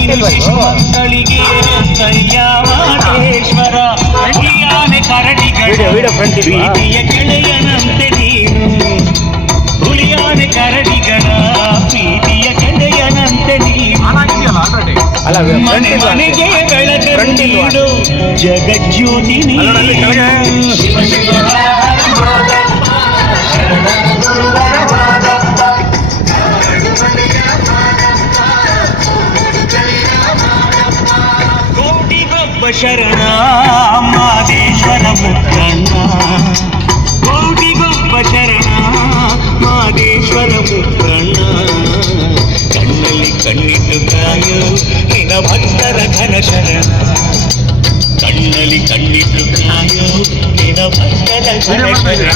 ಶಿಶುಮಕ್ಕಳಿಗೆ ಕೈಯಾವಾಟೇಶ್ವರ ಹುಲಿಯಾನೆ ಕರಡಿಗಳ ಪ್ರೀತಿಯ ಗೆಳೆಯನಂತೆ ನೀನು ಹುಲಿಯಾನೆ ಕರಡಿಗಳ ಪ್ರೀತಿಯ ಗೆಳೆಯನಂತೆ ನೀನು ಮನೆ ಮನೆಗೆ ಬೆಳಕನ್ನು ನೀಡು ಜಗಜ್ಯೋತಿ ಕೋಟಿಗೊಬ್ಬ ಶರಣ ಮಾದೇಶ್ವರ ಮುತ್ತಣ್ಣ ಕೋಟಿಗೊಬ್ಬ ಶರಣ ಮಾದೇಶ್ವರ ಮುತ್ತಣ್ಣ ಕಣ್ಣಲ್ಲಿ ಕಣ್ಣಿಟ್ಟು ಕಾಯೋ ನಿನ ಭಕ್ತರ ಘನ ಶರಣ ಕಣ್ಣಲ್ಲಿ ಕಣ್ಣಿಟ್ಟು ಕಾಯೋ ನಿನ ಭಕ್ತರ ಘನ ಶರಣ